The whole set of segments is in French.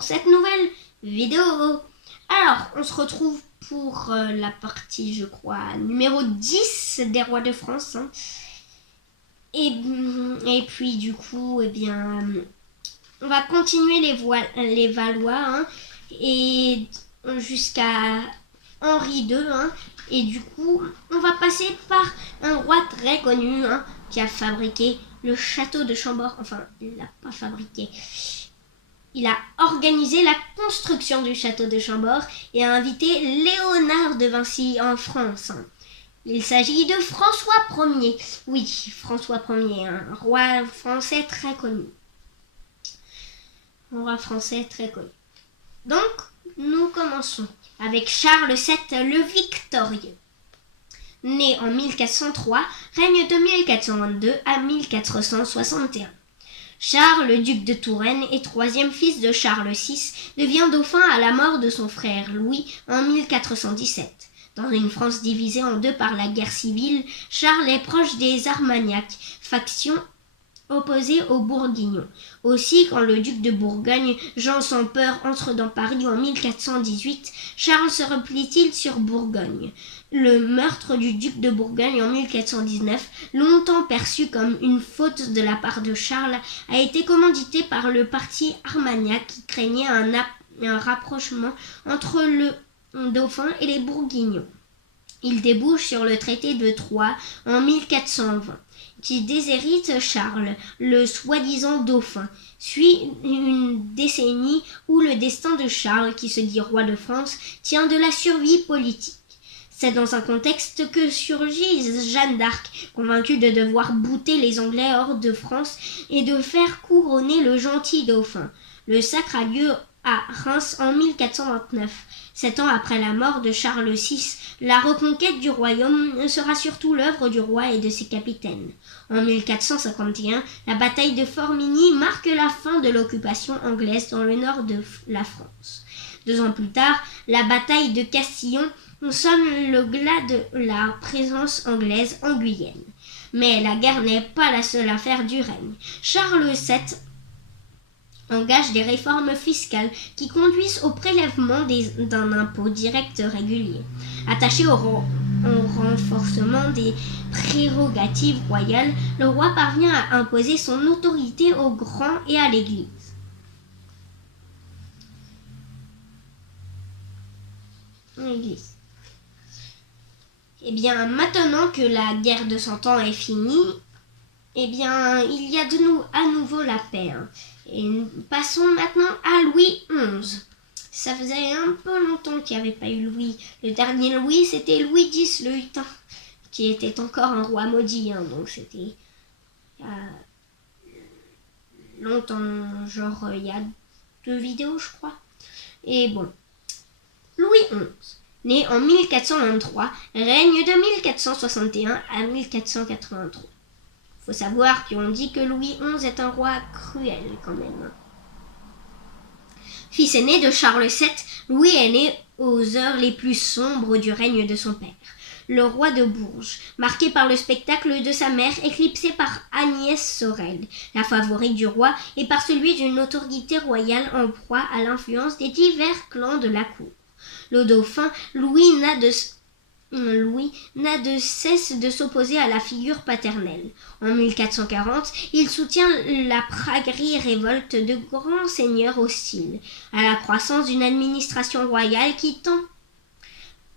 pour cette nouvelle vidéo. Alors, on se retrouve pour la partie, je crois, numéro 10 des rois de France. Hein. Et puis, du coup, on va continuer les Valois hein, et jusqu'à Henri II. Hein, et du coup, on va passer par un roi très connu hein, qui a fabriqué le château de Chambord. Enfin, il l'a pas fabriqué. Il a organisé la construction du château de Chambord et a invité Léonard de Vinci en France. Il s'agit de François Ier. Oui, François Ier, un roi français très connu. Un roi français très connu. Donc, nous commençons avec Charles VII le Victorieux. Né en 1403, règne de 1422 à 1461. Charles, duc de Touraine et troisième fils de Charles VI, devient dauphin à la mort de son frère Louis en 1417. Dans une France divisée en deux par la guerre civile, Charles est proche des Armagnacs, faction opposée aux Bourguignons. Aussi, quand le duc de Bourgogne, Jean sans peur, entre dans Paris en 1418, Charles se replie-t-il sur Bourgogne. Le meurtre du duc de Bourgogne en 1419, longtemps perçu comme une faute de la part de Charles, a été commandité par le parti Armagnac qui craignait un rapprochement entre le dauphin et les Bourguignons. Il débouche sur le traité de Troyes en 1420. Qui déshérite Charles, le soi-disant dauphin, suit une décennie où le destin de Charles, qui se dit roi de France, tient de la survie politique. C'est dans un contexte que surgit Jeanne d'Arc, convaincue de devoir bouter les Anglais hors de France et de faire couronner le gentil dauphin. Le sacre a lieu à Reims en 1429. 7 ans après la mort de Charles VI, la reconquête du royaume sera surtout l'œuvre du roi et de ses capitaines. En 1451, la bataille de Formigny marque la fin de l'occupation anglaise dans le nord de la France. 2 ans plus tard, la bataille de Castillon sonne le glas de la présence anglaise en Guyenne. Mais la guerre n'est pas la seule affaire du règne. Charles VII engage des réformes fiscales qui conduisent au prélèvement d'un impôt direct régulier. Attaché au renforcement des prérogatives royales, le roi parvient à imposer son autorité aux grands et à l'Église. Maintenant que la guerre de 100 ans est finie, il y a à nouveau la paix. Hein. Et passons maintenant à Louis XI. Ça faisait un peu longtemps qu'il n'y avait pas eu Louis. Le dernier Louis, c'était Louis X le Hutin, qui était encore un roi maudit. Hein, donc c'était longtemps, genre il y a 2 vidéos, je crois. Et bon, Louis XI, né en 1423, règne de 1461 à 1483. Faut savoir qu'on dit que Louis XI est un roi cruel quand même. Fils aîné de Charles VII, Louis est né aux heures les plus sombres du règne de son père, le roi de Bourges, marqué par le spectacle de sa mère, éclipsé par Agnès Sorel, la favorite du roi, et par celui d'une autorité royale en proie à l'influence des divers clans de la cour. Le dauphin Louis n'a de cesse de s'opposer à la figure paternelle. En 1440, il soutient la praguerie révolte de grands seigneurs hostiles à la croissance d'une administration royale qui tend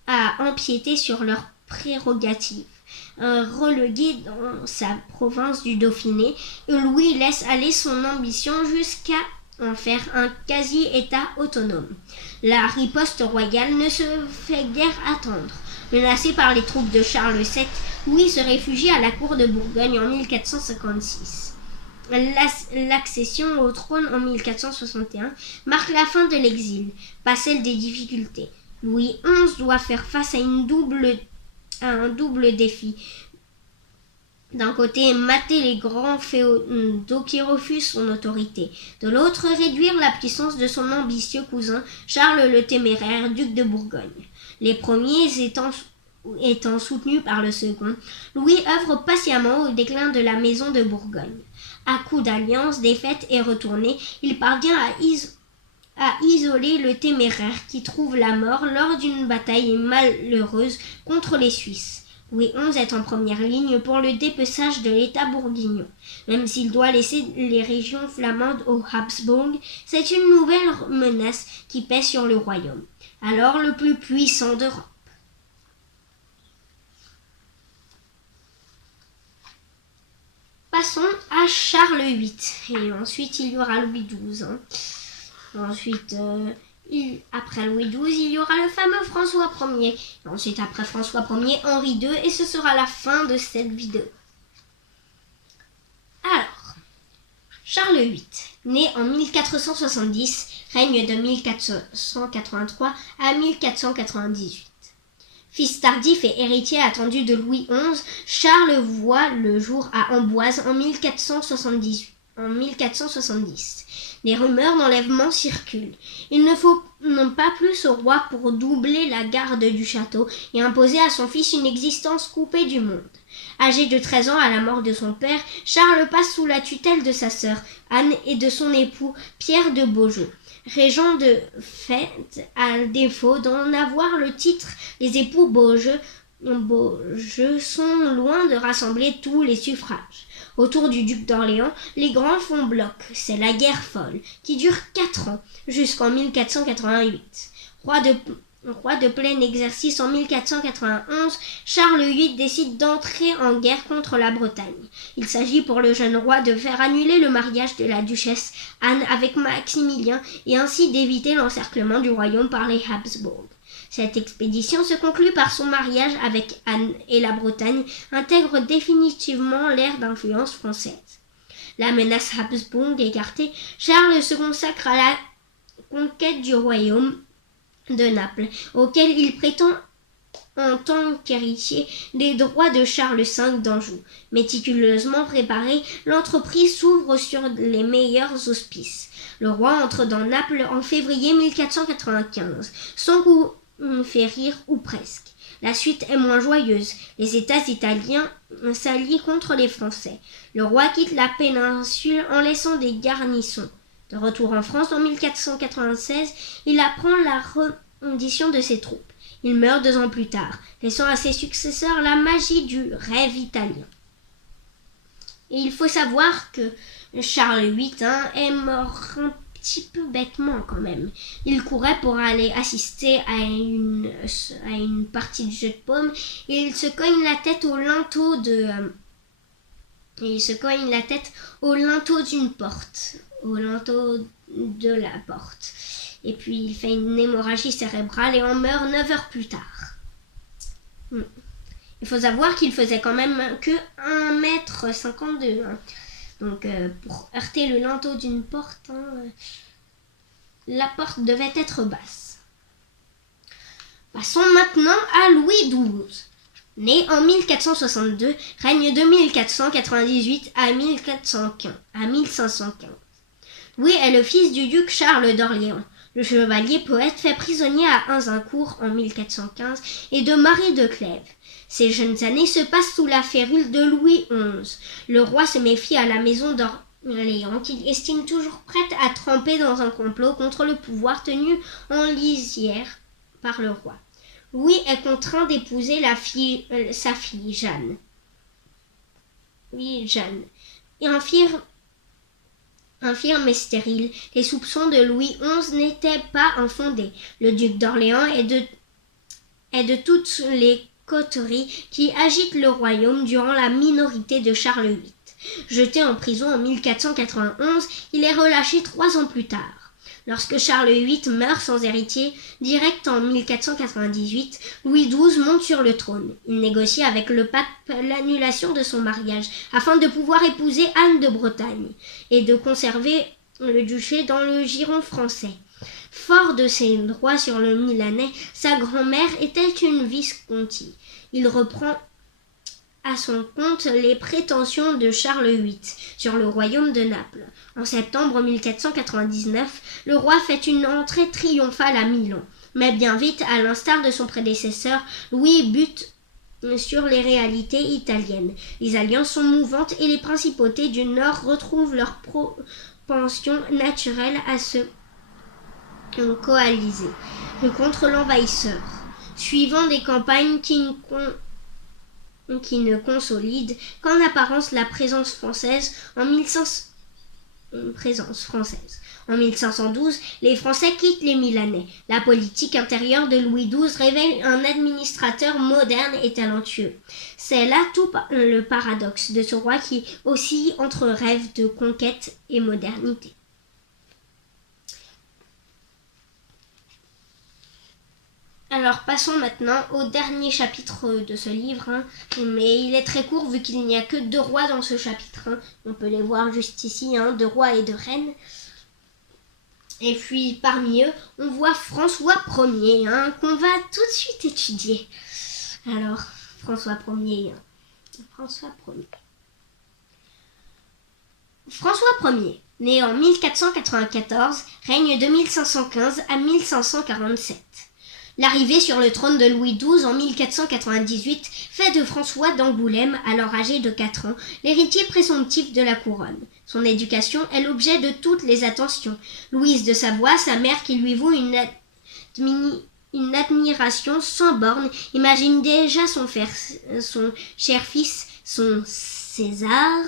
à empiéter sur leurs prérogatives. Relégué dans sa province du Dauphiné, Louis laisse aller son ambition jusqu'à en faire un quasi-État autonome. La riposte royale ne se fait guère attendre. Menacé par les troupes de Charles VII, Louis se réfugie à la cour de Bourgogne en 1456. L'accession au trône en 1461 marque la fin de l'exil, pas celle des difficultés. Louis XI doit faire face à un double défi. D'un côté, mater les grands féodaux qui refusent son autorité. De l'autre, réduire la puissance de son ambitieux cousin, Charles le Téméraire, duc de Bourgogne. Les premiers étant soutenus par le second, Louis œuvre patiemment au déclin de la maison de Bourgogne. À coups d'alliances, défaites et retournées, il parvient à à isoler le téméraire qui trouve la mort lors d'une bataille malheureuse contre les Suisses. Louis XI est en première ligne pour le dépeçage de l'État bourguignon. Même s'il doit laisser les régions flamandes aux Habsbourg, c'est une nouvelle menace qui pèse sur le royaume, alors le plus puissant d'Europe. Passons à Charles VIII, et ensuite il y aura Louis XII. Ensuite, après Louis XII, il y aura le fameux François Ier. Et ensuite, après François Ier, Henri II, et ce sera la fin de cette vidéo. Alors, Charles VIII, né en 1470, règne de 1483 à 1498. Fils tardif et héritier attendu de Louis XI, Charles voit le jour à Amboise en 1470. Des rumeurs d'enlèvement circulent. Il ne faut pas plus au roi pour doubler la garde du château et imposer à son fils une existence coupée du monde. Âgé de 13 ans à la mort de son père, Charles passe sous la tutelle de sa sœur Anne et de son époux Pierre de Beaujeu. Régent de fait, à défaut d'en avoir le titre, les époux Beaujeu sont loin de rassembler tous les suffrages. Autour du duc d'Orléans, les grands font bloc. C'est la guerre folle, qui dure 4 ans, jusqu'en 1488. Roi de plein exercice en 1491, Charles VIII décide d'entrer en guerre contre la Bretagne. Il s'agit pour le jeune roi de faire annuler le mariage de la duchesse Anne avec Maximilien et ainsi d'éviter l'encerclement du royaume par les Habsbourg. Cette expédition se conclut par son mariage avec Anne et la Bretagne intègre définitivement l'ère d'influence française. La menace Habsbourg écartée, Charles se consacre à la conquête du royaume de Naples, auquel il prétend en tant qu'héritier des droits de Charles V d'Anjou. Méticuleusement préparée, l'entreprise s'ouvre sur les meilleurs auspices. Le roi entre dans Naples en février 1495, sans coup fait rire ou presque. La suite est moins joyeuse. Les États italiens s'allient contre les Français. Le roi quitte la péninsule en laissant des garnisons. De retour en France en 1496, il apprend la rendition de ses troupes. Il meurt 2 ans plus tard, laissant à ses successeurs la magie du rêve italien. Et il faut savoir que Charles VIII est mort un petit peu bêtement quand même. Il courait pour aller assister à une partie de jeu de paume et il se cogne la tête au linteau d'une porte, au linteau de la porte. Et puis il fait une hémorragie cérébrale et en meurt 9 heures plus tard. Il faut savoir qu'il faisait quand même que 1,52 m. Donc pour heurter le linteau d'une porte, la porte devait être basse. Passons maintenant à Louis XII. Né en 1462, règne de 1498 à 1515. Louis est le fils du duc Charles d'Orléans. Le chevalier poète fait prisonnier à Azincourt en 1415 et de Marie de Clèves. Ses jeunes années se passent sous la férule de Louis XI. Le roi se méfie à la maison d'Orléans qu'il estime toujours prête à tremper dans un complot contre le pouvoir tenu en lisière par le roi. Louis est contraint d'épouser sa fille Jeanne. Et infirme et stérile, les soupçons de Louis XI n'étaient pas infondés. Le duc d'Orléans est de toutes les coteries qui agitent le royaume durant la minorité de Charles VIII. Jeté en prison en 1491, il est relâché 3 ans plus tard. Lorsque Charles VIII meurt sans héritier, direct en 1498, Louis XII monte sur le trône. Il négocie avec le pape l'annulation de son mariage afin de pouvoir épouser Anne de Bretagne et de conserver le duché dans le giron français. Fort de ses droits sur le Milanais, sa grand-mère était une Visconti. Il reprend à son compte les prétentions de Charles VIII sur le royaume de Naples. En septembre 1499, le roi fait une entrée triomphale à Milan. Mais bien vite, à l'instar de son prédécesseur, Louis bute sur les réalités italiennes. Les alliances sont mouvantes et les principautés du Nord retrouvent leur propension naturelle à se coalisé contre l'envahisseur, suivant des campagnes qui ne consolident qu'en apparence la présence française. En 1512, les Français quittent les Milanais. La politique intérieure de Louis XII révèle un administrateur moderne et talentueux. C'est là tout le paradoxe de ce roi qui oscille entre rêve de conquête et modernité. Alors passons maintenant au dernier chapitre de ce livre, mais il est très court vu qu'il n'y a que 2 rois dans ce chapitre. On peut les voir juste ici, 2 rois et 2 reines. Et puis parmi eux, on voit François Ier, qu'on va tout de suite étudier. Alors, François Ier. François Ier, né en 1494, règne de 1515 à 1547. L'arrivée sur le trône de Louis XII en 1498 fait de François d'Angoulême, alors âgé de 4 ans, l'héritier présomptif de la couronne. Son éducation est l'objet de toutes les attentions. Louise de Savoie, sa mère qui lui vaut une admiration sans borne, imagine déjà son cher fils, son César.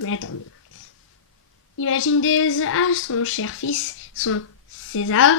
Mais attendez. Imagine déjà son cher fils, son César,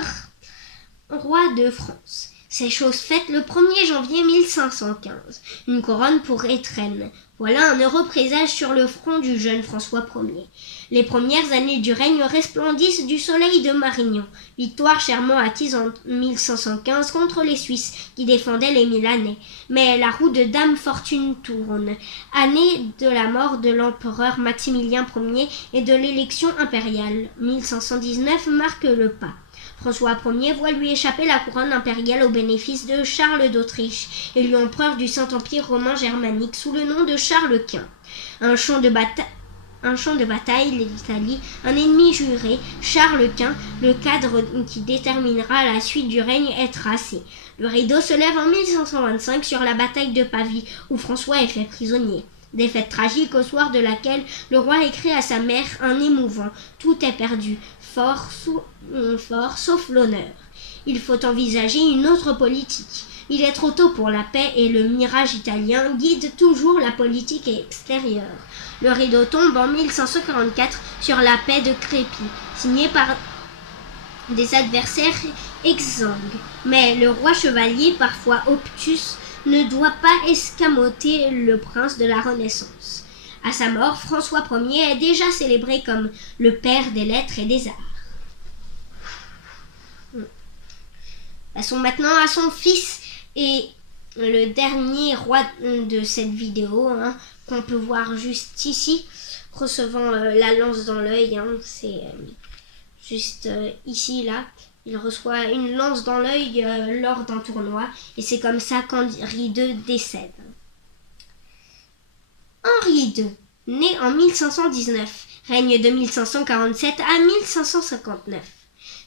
roi de France. C'est chose faite le 1er janvier 1515. Une couronne pour étrenne. Voilà un heureux présage sur le front du jeune François Ier. Les premières années du règne resplendissent du soleil de Marignan. Victoire chèrement acquise en 1515 contre les Suisses qui défendaient les Milanais. Mais la roue de Dame Fortune tourne. Année de la mort de l'empereur Maximilien Ier et de l'élection impériale. 1519 marque le pas. François Ier voit lui échapper la couronne impériale au bénéfice de Charles d'Autriche, élu empereur du Saint-Empire romain germanique sous le nom de Charles Quint. Un champ de bataille, l'Italie, un ennemi juré, Charles Quint, le cadre qui déterminera la suite du règne est tracé. Le rideau se lève en 1525 sur la bataille de Pavie, où François est fait prisonnier. Défaite tragique au soir de laquelle le roi écrit à sa mère un émouvant « Tout est perdu ». Fort sauf l'honneur. Il faut envisager une autre politique. Il est trop tôt pour la paix et le mirage italien guide toujours la politique extérieure. Le rideau tombe en 1544 sur la paix de Crépy, signée par des adversaires exsangues. Mais le roi chevalier, parfois obtus, ne doit pas escamoter le prince de la Renaissance. À sa mort, François Ier est déjà célébré comme le père des lettres et des arts. Passons maintenant à son fils et le dernier roi de cette vidéo, qu'on peut voir juste ici, recevant la lance dans l'œil. C'est juste ici, là. Il reçoit une lance dans l'œil lors d'un tournoi, et c'est comme ça qu'Henri II décède. Henri II, né en 1519, règne de 1547 à 1559.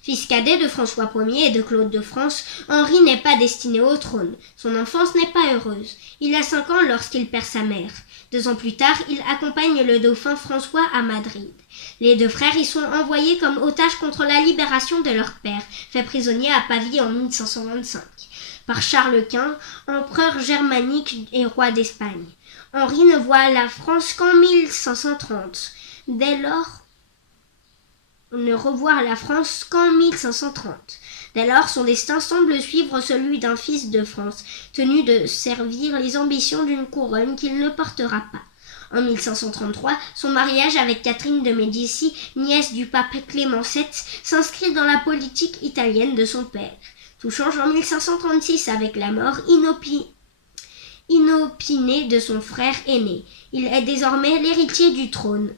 Fils cadet de François Ier et de Claude de France, Henri n'est pas destiné au trône. Son enfance n'est pas heureuse. Il a 5 ans lorsqu'il perd sa mère. 2 ans plus tard, il accompagne le dauphin François à Madrid. Les 2 frères y sont envoyés comme otages contre la libération de leur père, fait prisonnier à Pavie en 1525, par Charles Quint, empereur germanique et roi d'Espagne. Henri ne voit la France qu'en 1530. Dès lors, ne revoir la France qu'en 1530. Dès lors, son destin semble suivre celui d'un fils de France, tenu de servir les ambitions d'une couronne qu'il ne portera pas. En 1533, son mariage avec Catherine de Médicis, nièce du pape Clément VII, s'inscrit dans la politique italienne de son père. Tout change en 1536 avec la mort inopinée de son frère aîné. Il est désormais l'héritier du trône.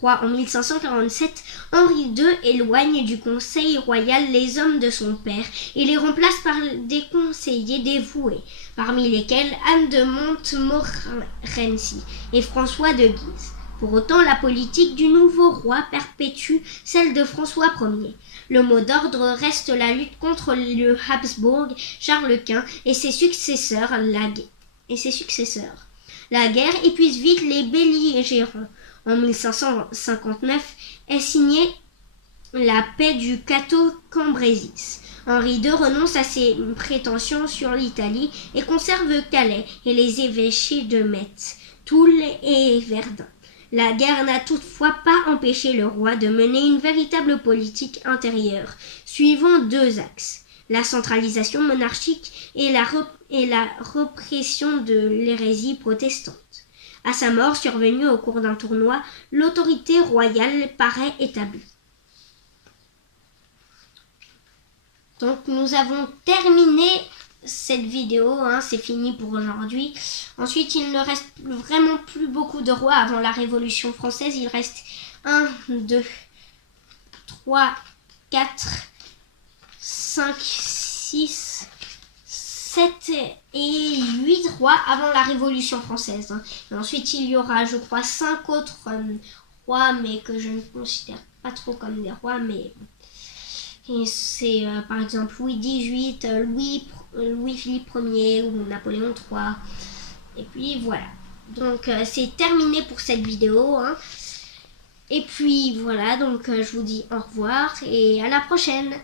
Roi en 1547, Henri II éloigne du conseil royal les hommes de son père et les remplace par des conseillers dévoués, parmi lesquels Anne de Montmorency et François de Guise. Pour autant, la politique du nouveau roi perpétue celle de François Ier. Le mot d'ordre reste la lutte contre le Habsbourg, Charles Quint et ses successeurs. La guerre épuise vite les belligérants. en 1559 est signée la paix du Cateau-Cambrésis. Henri II renonce à ses prétentions sur l'Italie et conserve Calais et les évêchés de Metz, Toul et Verdun. La guerre n'a toutefois pas empêché le roi de mener une véritable politique intérieure, suivant deux axes: la centralisation monarchique et la répression de l'hérésie protestante. À sa mort, survenue au cours d'un tournoi, l'autorité royale paraît établie. Donc nous avons terminé cette vidéo, c'est fini pour aujourd'hui. Ensuite, il ne reste vraiment plus beaucoup de rois avant la Révolution française. Il reste 1, 2, 3, 4, 5, 6, 7 et 8 rois avant la Révolution française. Et ensuite, il y aura, je crois, 5 autres rois, mais que je ne considère pas trop comme des rois, mais... Et c'est par exemple Louis XVIII, Louis-Philippe Ier ou Napoléon III. Et puis voilà. Donc c'est terminé pour cette vidéo. Et puis voilà, donc je vous dis au revoir et à la prochaine.